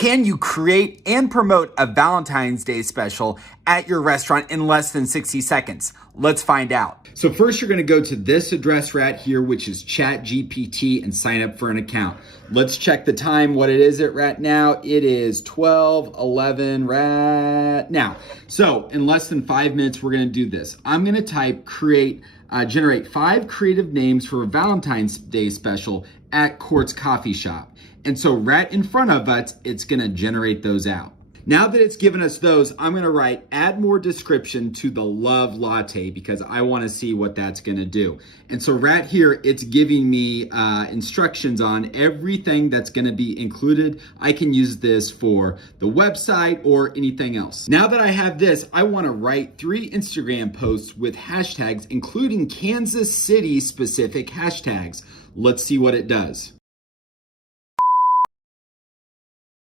Can you create and promote a Valentine's Day special at your restaurant in less than 60 seconds? Let's find out. So first you're gonna go to this address right here, which is ChatGPT, and sign up for an account. Let's check the time, what it is right now. It is 12:11 right now. So in less than 5 minutes, we're gonna do this. I'm gonna type generate 5 creative names for a Valentine's Day special at Court's Coffee Shop. And so right in front of us, it's gonna generate those out. Now that it's given us those, I'm gonna write add more description to the love latte because I wanna see what that's gonna do. And so right here, it's giving me instructions on everything that's gonna be included. I can use this for the website or anything else. Now that I have this, I wanna write 3 Instagram posts with hashtags, including Kansas City specific hashtags. Let's see what it does.